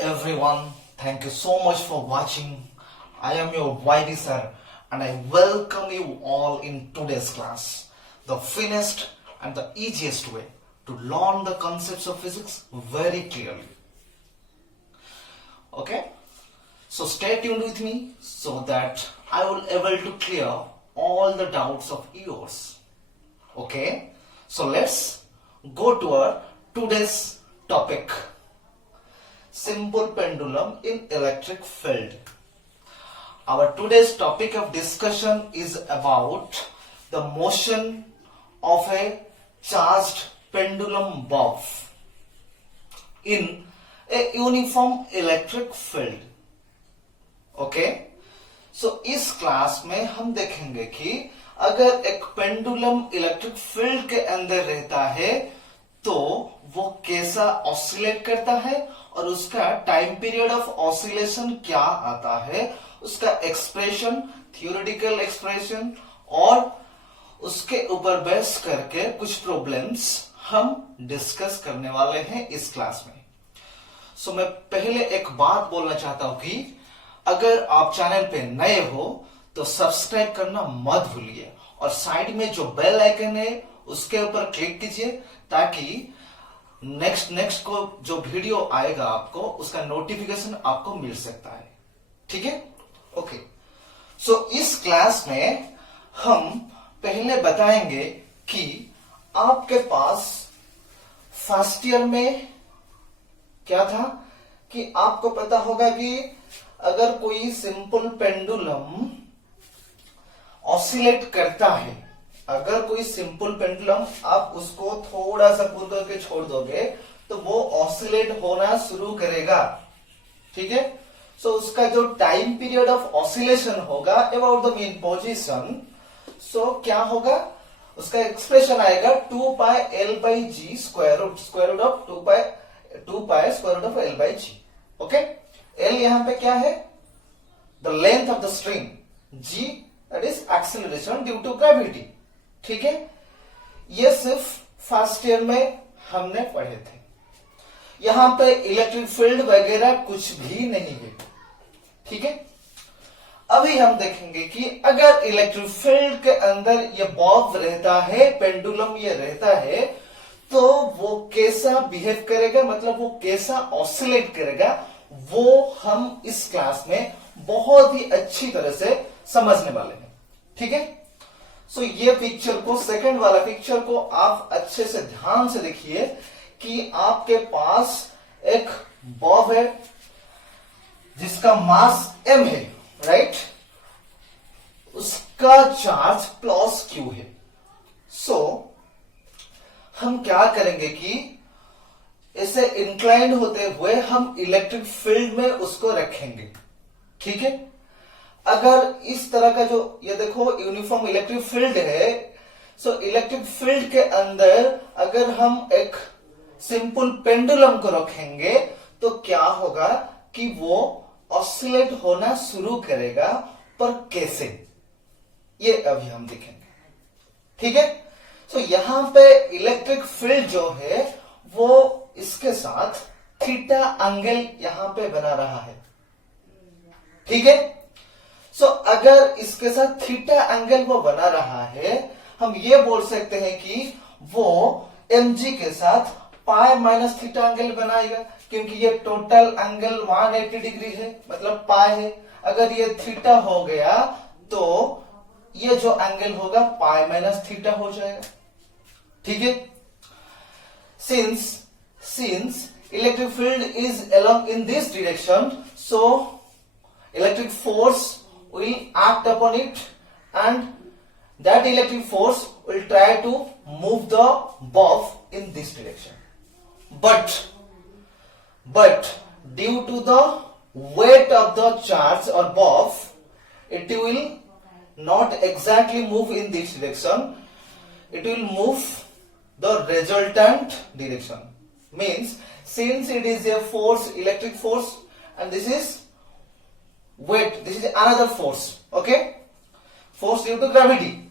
everyone, thank you so much for watching. I am your YD sir and I welcome you all in today's class. The finest and the easiest way to learn the concepts of physics very clearly. Okay, so stay tuned with me so that I will able to clear all the doubts of yours. Okay, so let's go to our today's topic. Simple pendulum in electric field. Our today's topic of discussion is about the motion of a charged pendulum bob in a uniform electric field. Okay, so इस class में हम देखेंगे कि अगर एक pendulum electric field के अंदर रहता है तो वो कैसा ऑसिलेट करता है और उसका टाइम पीरियड ऑफ ऑसिलेशन क्या आता है, उसका एक्सप्रेशन, थियोरेटिकल एक्सप्रेशन और उसके ऊपर बेस करके कुछ प्रॉब्लम्स हम डिस्कस करने वाले हैं इस क्लास में. सो मैं पहले एक बात बोलना चाहता हूं कि अगर आप चैनल पे नए हो तो सब्सक्राइब करना मत भूलिए और साइड में जो बेल आइकन है उसके ऊपर क्लिक कीजिए ताकि नेक्स्ट को जो वीडियो आएगा आपको उसका नोटिफिकेशन आपको मिल सकता है. ठीक है, ओके. सो इस क्लास में हम पहले बताएंगे कि आपके पास फर्स्ट ईयर में क्या था कि आपको पता होगा कि अगर कोई सिंपल पेंडुलम ऑसिलेट करता है, अगर कोई सिंपल पेंडुलम आप उसको थोड़ा सा पुल करके छोड़ दोगे तो वो ऑसिलेट होना शुरू करेगा. ठीक है, सो उसका जो टाइम पीरियड ऑफ ऑसिलेशन होगा about the mean position, so क्या होगा, उसका एक्सप्रेशन आएगा 2 pi L by G square root of 2 pi square root of L by G. Okay, L यहां पे क्या है, the length of the string, G that is acceleration due to gravity. ठीक है, ये सिर्फ फर्स्ट ईयर में हमने पढ़े थे. यहां पे इलेक्ट्रिक फील्ड वगैरह कुछ भी नहीं है. ठीक है, अभी हम देखेंगे कि अगर इलेक्ट्रिक फील्ड के अंदर ये बॉब रहता है, पेंडुलम ये रहता है, तो वो कैसा बिहेव करेगा, मतलब वो कैसा ऑसिलेट करेगा, वो हम इस क्लास में बहुत ही अच्छी तरह से समझने वाले हैं. ठीक है, सो ये पिक्चर को, सेकंड वाला पिक्चर को आप अच्छे से ध्यान से देखिए कि आपके पास एक बॉब है जिसका मास m है, राइट, उसका चार्ज प्लस q है. सो हम क्या करेंगे कि इसे इंक्लाइंड होते हुए हम इलेक्ट्रिक फील्ड में उसको रखेंगे. ठीक है, अगर इस तरह का जो ये देखो यूनिफॉर्म इलेक्ट्रिक फील्ड है, सो इलेक्ट्रिक फील्ड के अंदर अगर हम एक सिंपल पेंडुलम को रखेंगे तो क्या होगा कि वो ऑसिलेट होना शुरू करेगा, पर कैसे, ये अभी हम देखेंगे. ठीक है, सो यहां पे इलेक्ट्रिक फील्ड जो है वो इसके साथ थीटा एंगल यहां पे बना रहा है. ठीक है, सो अगर इसके साथ थीटा एंगल वो बना रहा है, हम ये बोल सकते हैं कि वो mg के साथ पाई माइनस थीटा एंगल बनाएगा, क्योंकि ये टोटल एंगल 180 डिग्री है, मतलब पाई है. अगर ये थीटा हो गया तो ये जो एंगल होगा पाई माइनस थीटा हो जाएगा. ठीक है, since electric field is along in this direction, so electric force will act upon it and that electric force will try to move the bob in this direction. But due to the weight of the charge or bob, it will not exactly move in this direction. It will move the resultant direction. Means since it is a force, electric force, and this is weight, this is another force. Okay, force due to gravity.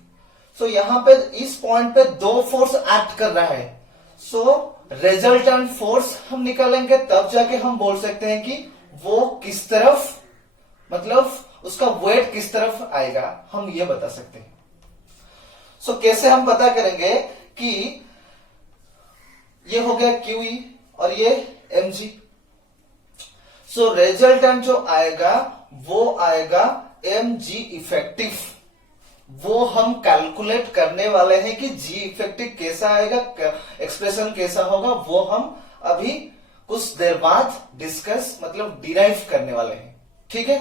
So यहां पे इस point पे दो force act कर रहा है. So resultant force हम निकालेंगे तब जाके हम बोल सकते हैं कि वो किस तरफ, मतलब उसका वेट किस तरफ आएगा, हम ये बता सकते हैं। सो कैसे हम पता करेंगे कि ये हो गया QE और ये mg। सो रिजल्टेंट जो आएगा वो आएगा mg इफेक्टिव। वो हम कैलकुलेट करने वाले हैं कि g इफेक्टिव कैसा आएगा, एक्सप्रेशन कैसा होगा, वो हम अभी कुछ देर बाद डिस्कस मतलब डिराइव करने वाले हैं। ठीक है।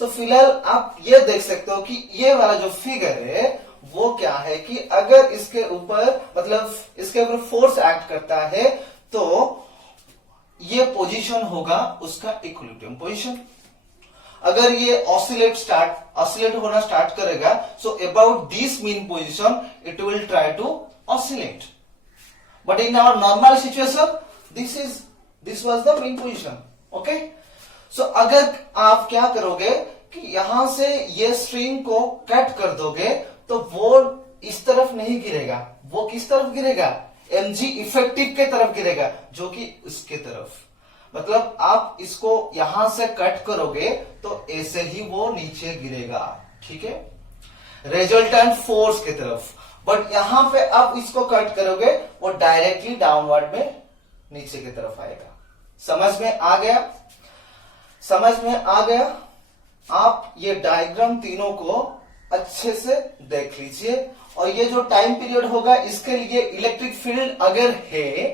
सो फिलहाल आप ये देख सकते हो कि ये वाला जो फिगर है वो क्या है कि अगर इसके ऊपर मतलब इसके ऊपर फोर्स एक्ट करता है तो ये पोजीशन होगा उसका इक्विलिब्रियम पोजीशन। अगर ये ऑसिलेट होना स्टार्ट करेगा, so about this mean position it will try to oscillate, but in our normal situation this was the mean position. Okay. So अगर आप क्या करोगे कि यहां से ये स्ट्रिंग को कट कर दोगे तो वो इस तरफ नहीं गिरेगा, वो किस तरफ गिरेगा, mg इफेक्टिव के तरफ गिरेगा, जो कि इसके तरफ, मतलब आप इसको यहां से कट करोगे तो ऐसे ही वो नीचे गिरेगा। ठीक है, रिजल्टेंट फोर्स की तरफ। बट यहां पे आप इसको कट करोगे वो डायरेक्टली डाउनवर्ड में नीचे की तरफ आएगा। समझ में आ गया? समझ में आ गया? आप ये डायग्राम तीनों को अच्छे से देख लीजिए। और ये जो टाइम पीरियड होगा इसके लिए इलेक्ट्रिक फील्ड अगर है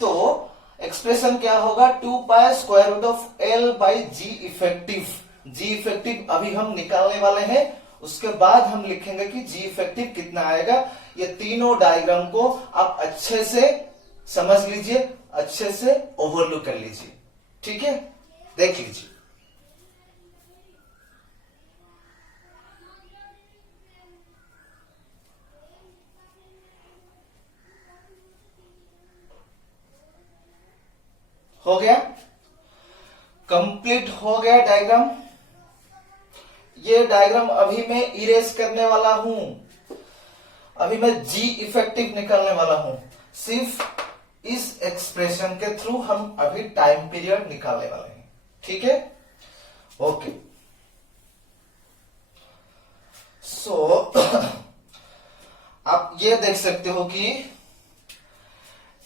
तो एक्सप्रेशन क्या होगा, 2 pi square root of L by g effective. G effective अभी हम निकालने वाले हैं, उसके बाद हम लिखेंगे कि जी इफेक्टिव कितना आएगा। ये तीनों डायग्राम को आप अच्छे से समझ लीजिए, अच्छे से ओवरलुक कर लीजिए। ठीक है, देख लीजिए। हो गया, कंप्लीट हो गया डायग्राम। ये डायग्राम अभी मैं इरेज करने वाला हूं, अभी मैं जी इफेक्टिव निकालने वाला हूं। सिर्फ इस एक्सप्रेशन के थ्रू हम अभी टाइम पीरियड निकालने वाले हैं। ठीक है, ओके। सो आप ये देख सकते हो कि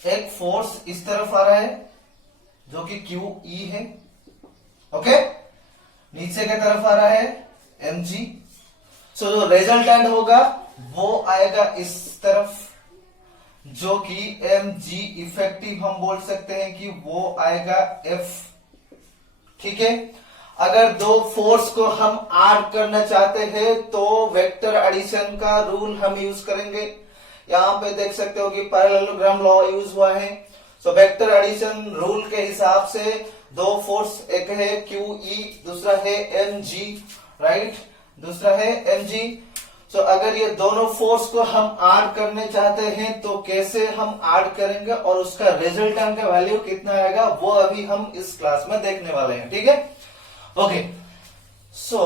एक फोर्स इस तरफ आ रहा है जो कि QE है। ओके, नीचे की तरफ आ रहा है mg। सो जो रिजल्टेंट होगा वो आएगा इस तरफ, जो कि mg इफेक्टिव हम बोल सकते हैं कि वो आएगा F। ठीक है, अगर दो फोर्स को हम ऐड करना चाहते हैं तो वेक्टर एडिशन का रूल हम यूज करेंगे। यहां पे देख सकते हो कि पैरेललोग्राम लॉ यूज हुआ है। सो वेक्टर एडिशन रूल के हिसाब से दो फोर्स, एक है QE, दूसरा है mg, राइट, दूसरा है mg। सो अगर ये दोनों फोर्स को हम ऐड करने चाहते हैं तो कैसे हम ऐड करेंगे और उसका रिजल्टेंट का वैल्यू कितना आएगा वो अभी हम इस क्लास में देखने वाले हैं। ठीक है, ओके। सो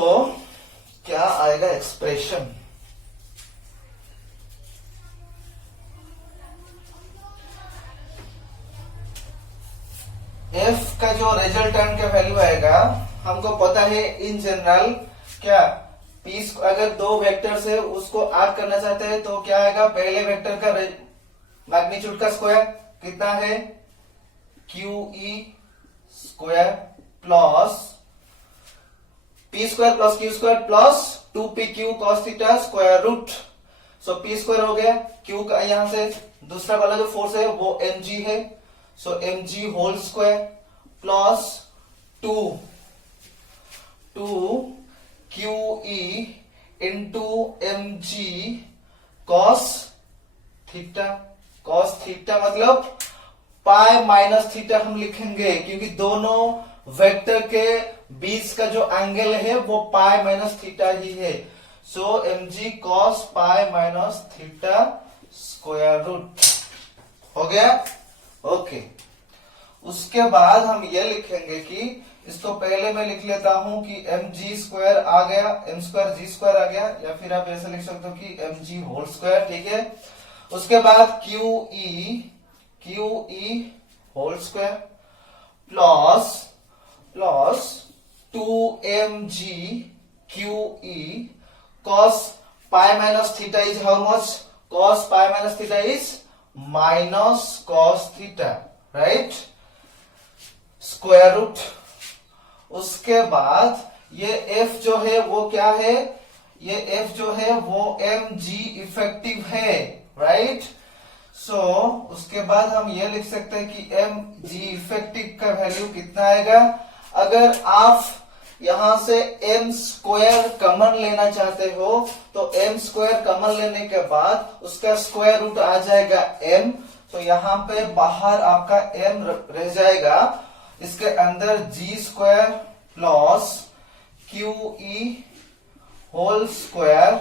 क्या आएगा एक्सप्रेशन, F का जो रिजल्टेंट का वैल्यू आएगा, हमको पता है इन जनरल क्या P, अगर दो वेक्टर से उसको ऐड करना चाहते हैं तो क्या आएगा, पहले वेक्टर का मैग्नीट्यूड का स्क्वायर कितना है, QE square plus P square plus Q square plus 2PQ cos theta square root. So P square हो गया, Q का यहां से दूसरा वाला जो फोर्स है वो mg है, so mg whole square plus 2 QE into mg cos theta. cos theta मतलब पाई माइनस थीटा हम लिखेंगे क्योंकि दोनों वेक्टर के बीच का जो एंगल है वो पाई माइनस थीटा ही है। So mg cos pi minus theta square root हो गया। ओके, उसके बाद हम ये लिखेंगे कि इसको पहले मैं लिख लेता हूं कि mg स्क्वायर आ गया, m स्क्वायर g स्क्वायर आ गया, या फिर आप ऐसे लिख सकते हो कि mg होल स्क्वायर। ठीक है, उसके बाद QE q e whole square plus 2mg q e cos pi minus theta is how much? cos pi minus theta is minus cos theta, right? Square root. उसके बाद ये f जो है वो क्या है? ये f जो है वो mg इफेक्टिव है, राइट? सो उसके बाद हम ये लिख सकते हैं कि mg इफेक्टिव का वैल्यू कितना आएगा? अगर आप यहां से m स्क्वायर कॉमन लेना चाहते हो तो m स्क्वायर कॉमन लेने के बाद उसका स्क्वायर रूट आ जाएगा m। तो यहाँ पे बाहर आपका m रह जाएगा, इसके अंदर g square plus Q e whole square.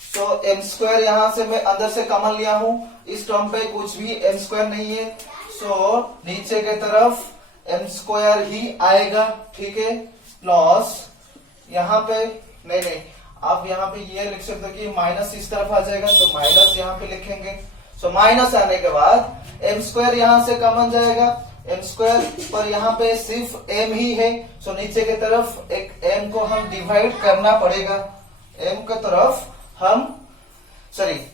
तो m स्क्वायर यहां से मैं अंदर से कॉमन लिया हूं, इस टर्म पे कुछ भी m स्क्वायर नहीं है, सो नीचे के तरफ m स्क्वायर ही आएगा, ठीक है? प्लस यहाँ पे नहीं आप यहाँ पे ये लिख सकते हो कि माइनस इस तरफ आ जाएगा, तो माइनस यहाँ पे लिखेंगे। सो माइनस आने के बाद m स्क्वायर यहां से कॉमन जाएगा, m स्क्वायर पर यहाँ पे सिर्फ m ही है, सो नीचे की तरफ एक m को हम डिवाइड करना पड़ेगा, m की तरफ हम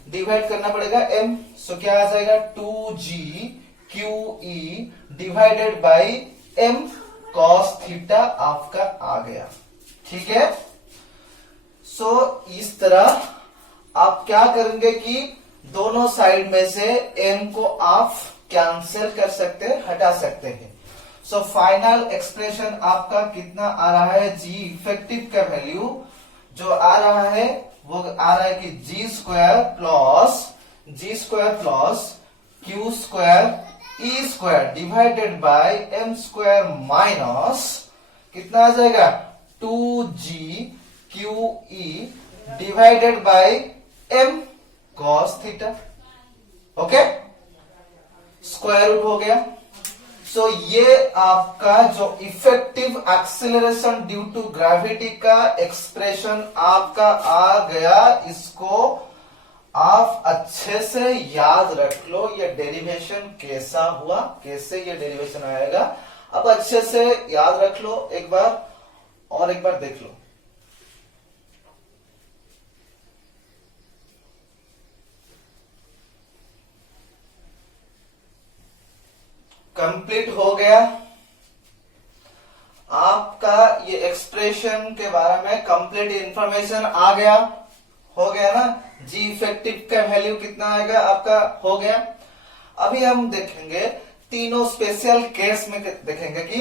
डिवाइड करना पड़ेगा m। सो क्या आ जाएगा? 2g Q E divided by m cos theta आपका आ गया, ठीक है? सो इस तरह आप क्या करेंगे कि दोनों साइड में से m को आप कैंसिल कर सकते हैं, हटा सकते हैं। सो फाइनल एक्सप्रेशन आपका कितना आ रहा है? g इफेक्टिव का वैल्यू जो आ रहा है वो आ रहा है कि g square plus Q square E square divided by m square minus कितना आ जाएगा? 2g Q E divided by m cos theta, okay? Square root हो गया। सो ये आपका जो effective acceleration due to gravity का एक्सप्रेशन आपका आ गया। इसको आप अच्छे से याद रख लो, ये डेरिवेशन कैसा हुआ, कैसे ये डेरिवेशन आएगा, अब अच्छे से याद रख लो, एक बार देख लो। कंप्लीट हो गया आपका ये एक्सप्रेशन के बारे में कंप्लीट इंफॉर्मेशन आ गया, हो गया ना? जी इफेक्टिव का वैल्यू कितना आएगा आपका, हो गया। अभी हम देखेंगे तीनों स्पेशल केस में देखेंगे कि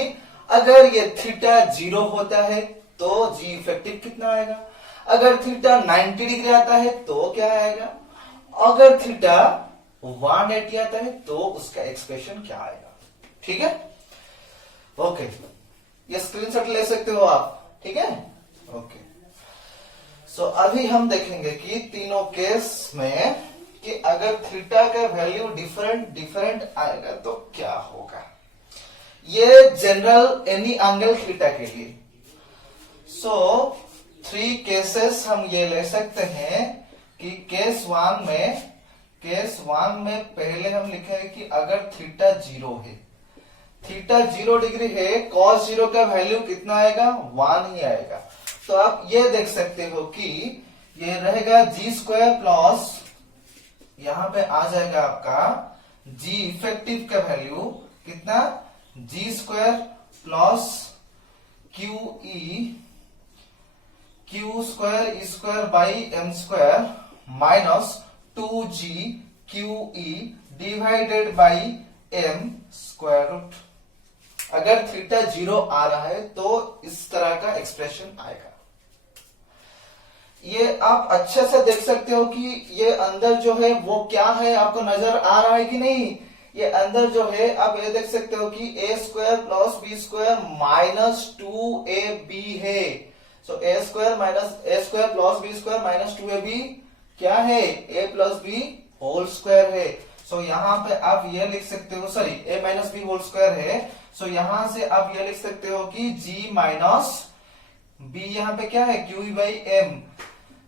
अगर ये थीटा 0 होता है तो जी इफेक्टिव कितना आएगा, अगर थीटा 90 डिग्री आता है तो क्या आएगा, अगर थीटा 180 आता है तो उसका एक्सप्रेशन क्या आएगा, ठीक है? ओके, ये स्क्रीनशॉट ले सकते हो आप, ठीक है? ओके, सो अभी हम देखेंगे कि तीनों केस में कि अगर थीटा का वैल्यू डिफरेंट आएगा तो क्या होगा। ये जनरल एनी एंगल थीटा के लिए। सो 3 केसेस हम ये ले सकते हैं कि केस 1 में पहले हम लिखेंगे कि अगर थीटा 0 है, थीटा 0 डिग्री है, cos 0 का वैल्यू कितना आएगा? 1 ही आएगा। तो आप ये देख सकते हो कि ये रहेगा g स्क्वायर प्लस यहां पे आ जाएगा आपका g इफेक्टिव का वैल्यू कितना? g square plus Q square by m square minus 2g Q E divided by m square root. अगर थीटा 0 आ रहा है तो इस तरह का एक्सप्रेशन आएगा। ये आप अच्छे से देख सकते हो कि ये अंदर जो है वो क्या है, आपको नजर आ रहा है कि नहीं? ये अंदर जो है आप ये देख सकते हो कि a square plus b square minus 2ab है। So a square plus b square minus 2ab क्या है? a plus b whole square है। सो यहाँ पे आप ये लिख सकते हो, a minus b whole square है। सो यहां से आप ये लिख सकते हो कि g माइनस बी यहाँ पे क्या है? Q by M.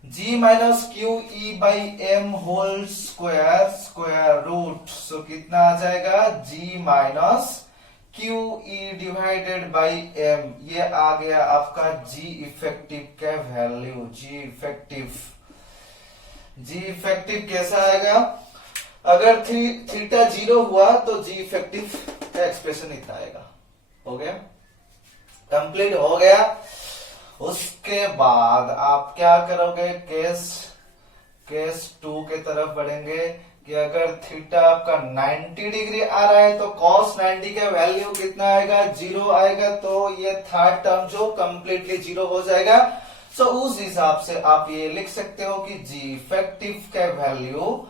G minus Q E by M whole square square root. So कितना आ जाएगा, g minus Q E divided by M. ये आ गया आपका जी इफेक्टिव का वैल्यू। जी इफेक्टिव कैसा आएगा, अगर थीटा 0 हुआ तो जी इफेक्टिव का एक्सप्रेशन इतना आएगा। हो गया, कंप्लीट हो गया। उसके बाद आप क्या करोगे, केस 2 के तरफ बढ़ेंगे कि अगर थीटा आपका 90 डिग्री आ रहा है तो cos 90 का वैल्यू कितना आएगा, 0 आएगा। तो ये थर्ड टर्म जो कंप्लीटली 0 हो जाएगा। सो उस हिसाब से आप ये लिख सकते हो कि जी इफेक्टिव का वैल्यू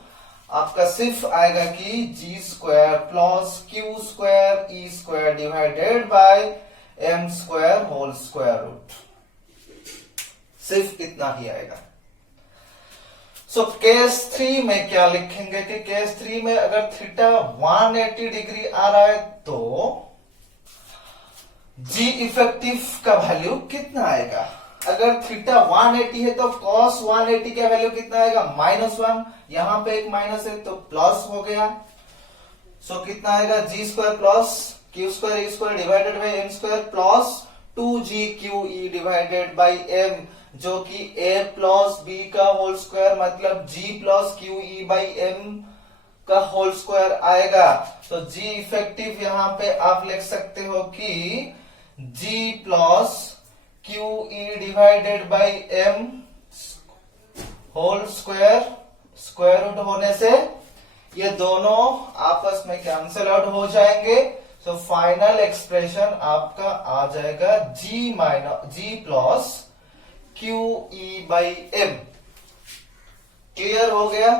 आपका सिर्फ आएगा कि g square plus Q square E square divided by M square whole square root. सिर्फ इतना ही आएगा। सो केस 3 में क्या लिखेंगे कि केस 3 में अगर थीटा 180 डिग्री आ रहा है तो जी इफेक्टिव का वैल्यू कितना आएगा। अगर थीटा 180 है तो cos 180 का वैल्यू कितना आएगा, -1। यहां पे एक माइनस है तो प्लस हो गया। सो कितना आएगा, g square plus Q square E square divided by M square plus 2g Q E divided by M, जो कि a प्लस बी का होल स्क्वायर मतलब g plus Q E by M का whole square आएगा। तो g effective यहां पे आप लिख सकते हो कि g plus Q E divided by M whole square square root होने से ये दोनों आपस में कैंसिल आउट हो जाएंगे। सो फाइनल एक्सप्रेशन आपका आ जाएगा g plus Q E by M. Clear हो गया।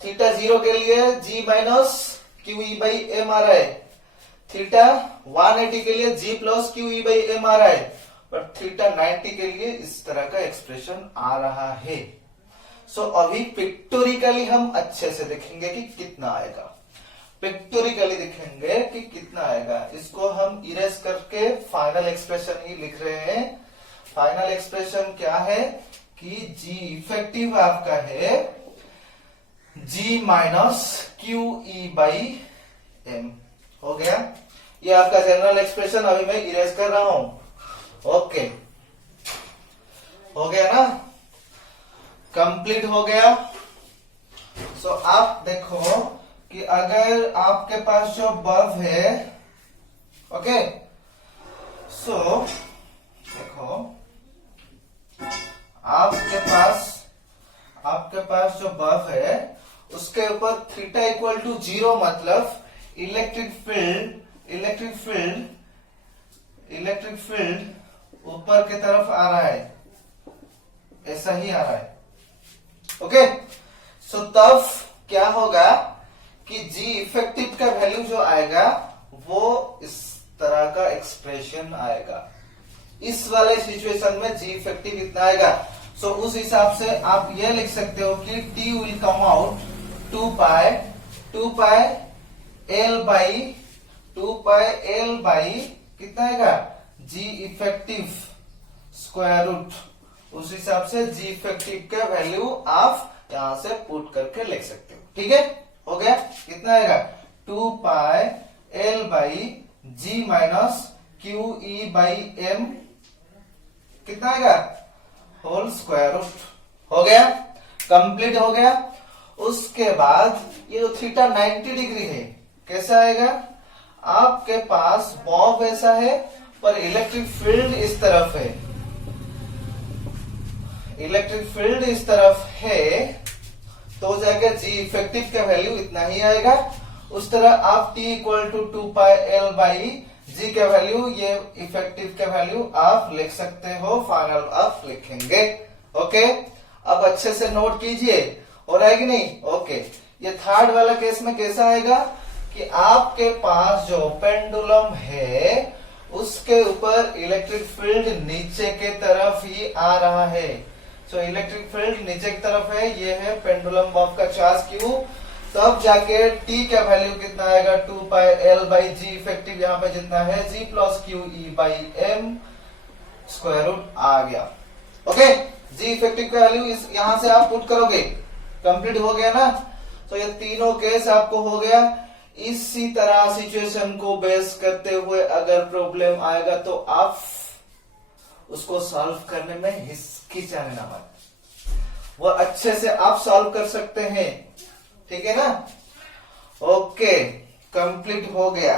थीटा 0 के लिए g minus Q E by M आ रहा है, थीटा 180 के लिए g plus Q E by M आ रहा है, पर थीटा 90 के लिए इस तरह का एक्सप्रेशन आ रहा है। सो अभी पिक्टोरिकली हम अच्छे से देखेंगे कि कितना आएगा। पिक्टोरिकली दिखेंगे कि कितना आएगा। इसको हम इरेज करके फाइनल एक्सप्रेशन ही लिख रहे हैं। फाइनल एक्सप्रेशन क्या है कि जी इफेक्टिव आपका है g minus Q E by M. हो गया, ये आपका जनरल एक्सप्रेशन अभी मैं इरेज कर रहा हूं। ओके, हो गया ना, कंप्लीट हो गया। सो आप देखो कि अगर आपके पास जो बल्ब है, ओके, सो देखो आपके पास जो बल्ब है उसके ऊपर थीटा इक्वल टू 0 मतलब इलेक्ट्रिक फील्ड ऊपर की तरफ आ रहा है, ऐसा ही आ रहा है। ओके, सो तब क्या होगा कि जी इफेक्टिव का वैल्यू जो आएगा वो इस तरह का एक्सप्रेशन आएगा। इस वाले सिचुएशन में जी इफेक्टिव इतना आएगा। सो उस हिसाब से आप ये लिख सकते हो कि T will come out 2 pi L by कितना आएगा, जी इफेक्टिव स्क्वायर रूट। उस हिसाब से जी इफेक्टिव का वैल्यू आप यहां से पुट करके लिख सकते हो। ठीक है, हो गया। कितना आएगा, 2 pi L by g minus Q E by m कितना आएगा, होल स्क्वायर रूट। हो गया, कंप्लीट हो गया। उसके बाद ये जो थीटा 90 डिग्री है कैसा आएगा, आपके पास बॉब ऐसा है पर इलेक्ट्रिक फील्ड इस तरफ है, इलेक्ट्रिक फील्ड इस तरफ है, तो जाएगा जी इफेक्टिव का वैल्यू इतना ही आएगा। उस तरह आप t equal to 2 pi L by g का वैल्यू, ये इफेक्टिव का वैल्यू आप लिख सकते हो। फाइनल आप लिखेंगे। ओके, अब अच्छे से नोट कीजिए, हो रहा है कि नहीं। ओके, ये थर्ड वाला केस में कैसा आएगा कि आपके पास जो पेंडुलम है उसके ऊपर इलेक्ट्रिक फील्ड नीचे के तरफ ही आ रहा है। सो इलेक्ट्रिक फील्ड नीचे की तरफ है, ये है पेंडुलम बॉब का चार्ज क्यू। तब जाके t का वैल्यू कितना आएगा, 2 pi L by g effective यहाँ पे जितना है g plus Q E by M square root आ गया। ओके, जी इफेक्टिव का वैल्यू इस यहां से आप पुट करोगे, कंप्लीट हो गया ना। तो ये तीनों केस आपको हो गया। इसी तरह सिचुएशन को बेस करते हुए अगर प्रॉब्लम आएगा तो आप उसको सॉल्व करने में हिचकिचाने ना मत, वो अच्छे से आप सॉल्व कर सकते हैं, ठीक है ना। ओके, कंप्लीट हो गया।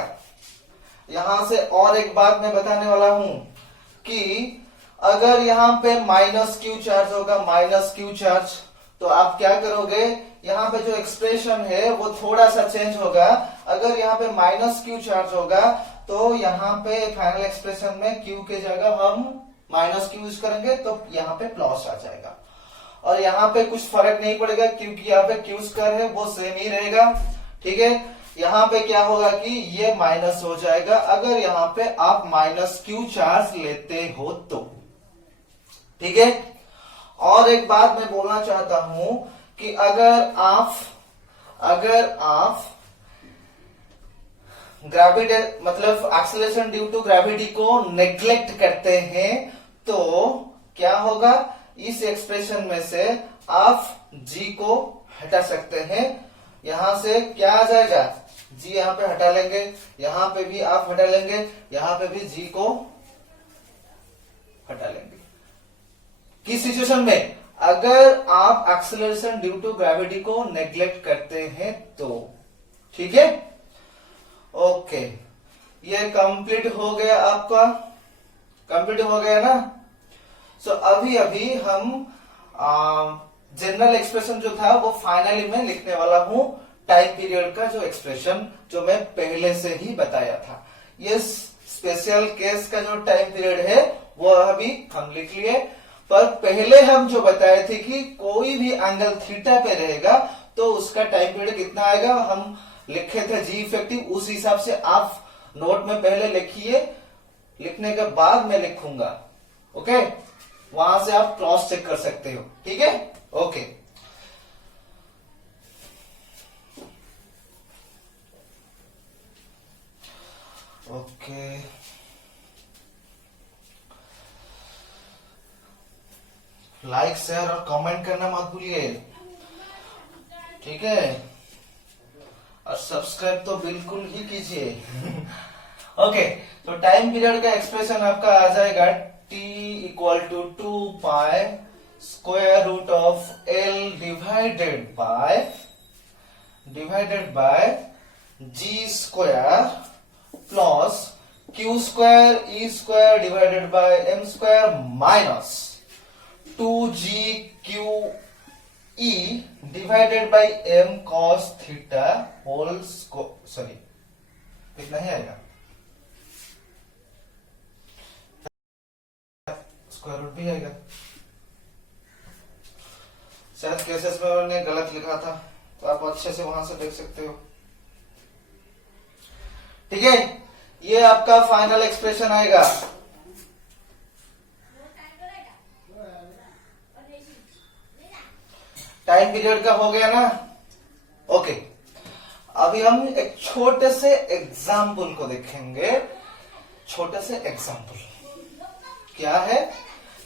यहां से और एक बात मैं बताने वाला हूं कि अगर यहां पे माइनस क्यू चार्ज होगा, माइनस क्यू चार्ज, तो आप क्या करोगे, यहां पे जो एक्सप्रेशन है वो थोड़ा सा चेंज होगा। अगर यहां पे माइनस क्यू चार्ज होगा तो यहां पे फाइनल एक्सप्रेशन में क्यू के जगह हम माइनस क्यू यूज करेंगे, तो यहां पे प्लस आ जाएगा। और यहाँ पे कुछ फर्क नहीं पड़ेगा क्योंकि यहाँ पे क्यू स्क्वायर है वो सेम ही रहेगा, ठीक है। यहाँ पे क्या होगा कि ये माइनस हो जाएगा अगर यहाँ पे आप माइनस क्यू चार्ज लेते हो तो, ठीक है। और एक बात मैं बोलना चाहता हूं कि अगर आप ग्रेविटी मतलब एक्सीलरेशन ड्यू टू ग्रेविटी को नेग्लेक्ट करते हैं तो क्या होगा, इस एक्सप्रेशन में से आप जी को हटा सकते हैं। यहां से क्या आ जाएगा, जी यहां पे हटा लेंगे, यहां पे भी आप हटा लेंगे, यहां पे भी जी को हटा लेंगे। किस सिचुएशन में, अगर आप एक्सीलरेशन ड्यू टू ग्रेविटी को नेग्लेक्ट करते हैं तो, ठीक है। ओके, ये कंप्लीट हो गया, आपका कंप्लीट हो गया ना। सो अभी हम जनरल एक्सप्रेशन जो था वो फाइनली मैं लिखने वाला हूं, टाइम पीरियड का जो एक्सप्रेशन जो मैं पहले से ही बताया था। ये स्पेशल केस का जो टाइम पीरियड है वो अभी हम लिख लिए, पर पहले हम जो बताए थे कि कोई भी एंगल थीटा पे रहेगा तो उसका टाइम पीरियड कितना आएगा, हम लिखे थे जी इफेक्टिव। उस हिसाब से आप नोट में पहले लिखिए, लिखने के बाद मैं लिखूंगा, ओके। वहां से आप क्रॉस चेक कर सकते हो, ठीक है। ओके, ओके, लाइक शेयर और कमेंट करना मत भूलिए, ठीक है। और सब्सक्राइब तो बिल्कुल ही कीजिए। ओके, तो टाइम पीरियड का एक्सप्रेशन आपका आ जाएगा t equal to 2 pi square root of l divided by g square plus Q square E square divided by M square minus 2g Q E divided by m cos theta whole sorry इतना ही आएगा, square root भी आएगा। शायद cases में मैंने गलत लिखा था तो आप अच्छे से वहां से देख सकते हो, ठीक है। ये आपका फाइनल एक्सप्रेशन आएगा। टाइम पीरियड का हो गया ना। ओके, अभी हम एक छोटे से एग्जाम्पल को देखेंगे। छोटे से एग्जाम्पल क्या है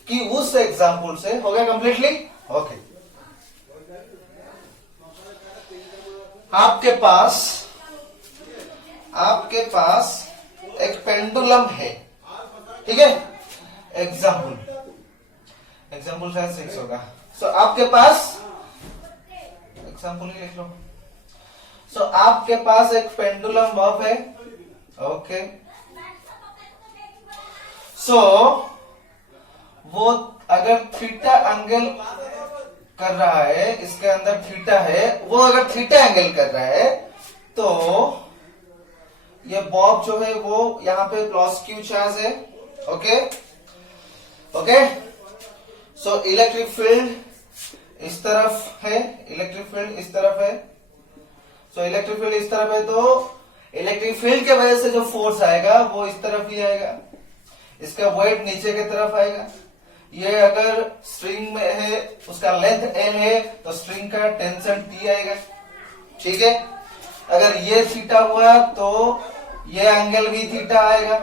कि उस एग्जाम्पल से हो गया कंप्लीटली। ओके, आपके पास एक पेंडुलम है, ठीक है। एग्जाम्पल शायद 6 होगा। सो आपके पास एग्जाम्पल ही लिख लो। सो आपके पास एक पेंडुलम बॉब है, ओके। सो वो अगर थीटा एंगल कर रहा है, इसके अंदर थीटा है, वो अगर थीटा एंगल कर रहा है तो ये बॉब जो है वो यहां पे प्लस क्यू चार्ज है, ओके। सो इलेक्ट्रिक फील्ड इस तरफ है, इलेक्ट्रिक फील्ड इस तरफ है। सो इलेक्ट्रिक फील्ड इस तरफ है तो इलेक्ट्रिक फील्ड के वजह से जो फोर्स आएगा वो इस तरफ ही आएगा, इसका वेट नीचे की तरफ आएगा। ये अगर स्ट्रिंग में है, उसका लेंथ एल है तो स्ट्रिंग का टेंशन टी आएगा, ठीक है। अगर ये थीटा हुआ तो ये एंगल भी थीटा आएगा,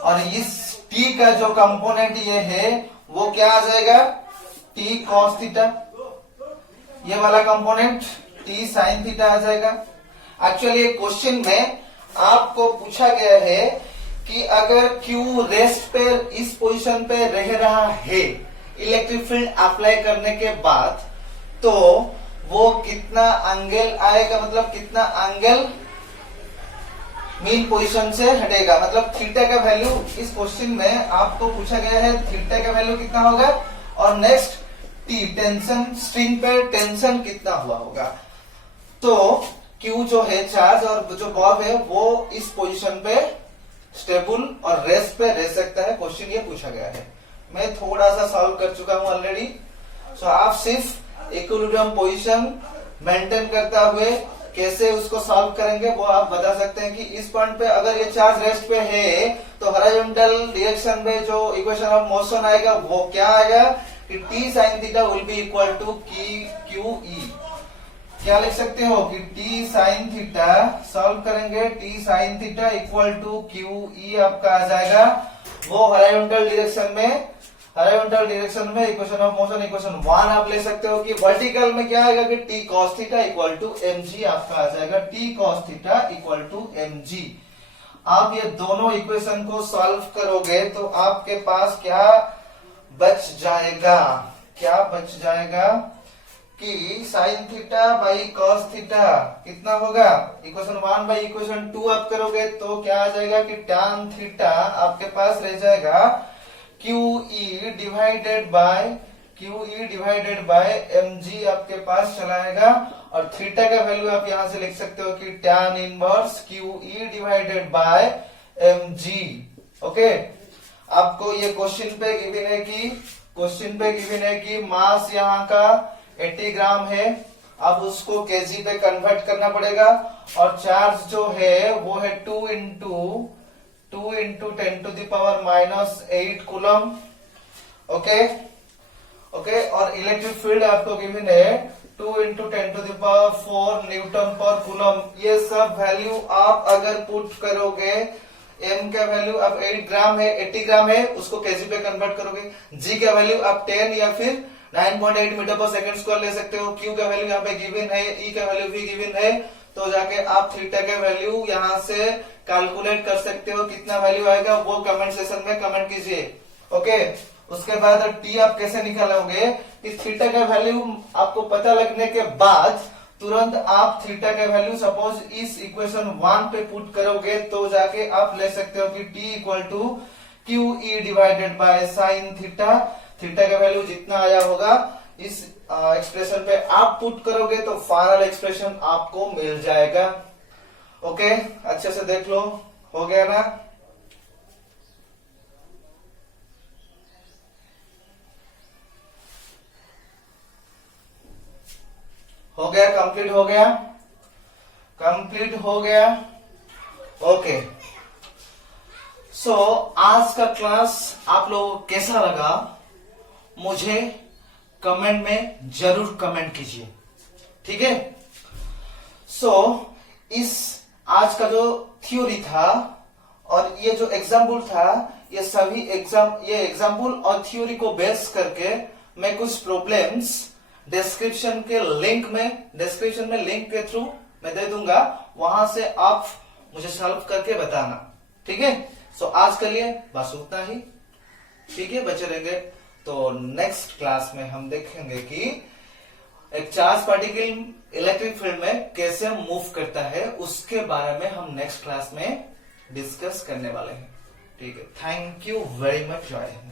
और इस टी का जो कंपोनेंट ये है वो क्या आ जाएगा, टी कॉस थीटा। ये वाला कंपोनेंट टी साइन थीटा आ जाएगा। एक्चुअली एक क्वेश्चन में आपको पूछा गया है कि अगर Q रेस्ट पे इस पोजीशन पे रह रहा है इलेक्ट्रिक फील्ड अप्लाई करने के बाद, तो वो कितना एंगल आएगा, मतलब कितना एंगल मीन पोजीशन से हटेगा। मतलब थीटा का वैल्यू इस क्वेश्चन में आपको पूछा गया है, थीटा का वैल्यू कितना होगा, और नेक्स्ट टी टेंशन, स्ट्रिंग पे टेंशन कितना हुआ होगा। तो Q जो है चार्ज और जो बॉब है वो इस पोजीशन पे स्टेबल और रेस्ट पे रह सकता है। क्वेश्चन ये पूछा गया है, मैं थोड़ा सा सॉल्व कर चुका हूं ऑलरेडी। सो आप सिर्फ इक्विलिब्रियम पोजीशन मेंटेन करता हुए कैसे उसको सॉल्व करेंगे वो आप बता सकते हैं कि इस पॉइंट पे अगर ये चार्ज रेस्ट पे है तो हॉरिजॉन्टल डायरेक्शन में जो इक्वेशन ऑफ मोशन आएगा वो क्या आएगा कि t sine theta will be equal to q e. क्या लिख सकते हो कि टी साइन थीटा, सॉल्व करेंगे t sine theta equal to q e आपका आ जाएगा। वो हॉरिजॉन्टल डायरेक्शन में इक्वेशन ऑफ मोशन इक्वेशन 1 आप ले सकते हो कि वर्टिकल में क्या आएगा कि t cos theta equal to m g आपका आ जाएगा, t cos theta equal to m g. आप ये दोनों इक्वेशन को सॉल्व करोगे तो आपके पास क्या बच जाएगा, क्या बच जाएगा कि sine theta by cos theta कितना होगा, इक्वेशन 1 बाई इक्वेशन 2 आप करोगे तो क्या आ जाएगा कि टैन थीटा आपके पास रह जाएगा QE डिवाइडेड बाय mg आपके पास चलाएगा। और थीटा का वैल्यू आप यहां से लिख सकते हो कि tan inverse QE divided by mg। Okay, आपको ये क्वेश्चन पे गिवन है कि मास यहाँ का 80 ग्राम है, अब उसको केजी पे कन्वर्ट करना पड़ेगा, और चार्ज जो है वो है 2 into 10 to the power -8 coulomb. Okay, और इलेक्ट्रिक फील्ड आपको गिवन है 2 into 10 to the power 4 newton पर कूलम। ये सब वैल्यू आप अगर पुट करोगे, m का वैल्यू अब 80 ग्राम है उसको केजी पे कन्वर्ट करोगे, g का वैल्यू आप 10 या फिर 9.8 मीटर पर सेकंड स्क्वायर ले सकते हो, Q का वैल्यू यहाँ पे गिवन है, E का वैल्यू भी गिवन है, तो जाके आप थीटा का वैल्यू यहाँ से कैलकुलेट कर सकते हो। कितना वैल्यू आएगा वो कमेंट सेक्शन में कमेंट कीजिए। ओके, उसके बाद टी आप कैसे निकालोगे कि थीटा का वैल्यू आपको पता लगने के बाद तुरंत आप थीटा का वैल्यू सपोज इस इक्वेशन 1 पे पुट करोगे तो जाके आप ले सकते हो कि t equal to q E divided by sine theta. Theta का वैल्यू जितना आया होगा इस एक्सप्रेशन पे आप पुट करोगे तो फाइनल एक्सप्रेशन आपको मिल जाएगा। ओके, अच्छे से देख लो, हो गया ना। हो गया, कंप्लीट हो गया। ओके, सो आज का क्लास आप लोगों को कैसा लगा मुझे कमेंट में जरूर कमेंट कीजिए, ठीक है। सो इस आज का जो थ्योरी था और ये जो एग्जाम्पल था, ये सभी एग्जाम्पल और थ्योरी को बेस करके मैं कुछ प्रॉब्लम्स डिस्क्रिप्शन में लिंक के थ्रू मैं दे दूंगा, वहां से आप मुझे सॉल्व करके बताना, ठीक है। सो आज के लिए बस उतना ही, ठीक है। बचे रहेंगे तो नेक्स्ट क्लास में हम देखेंगे कि एक चार्ज पार्टिकल इलेक्ट्रिक फील्ड में कैसे मूव करता है, उसके बारे में हम नेक्स्ट क्लास में डिस्कस करने वाले हैं, ठीक है। Thank you very much. जय हिंद।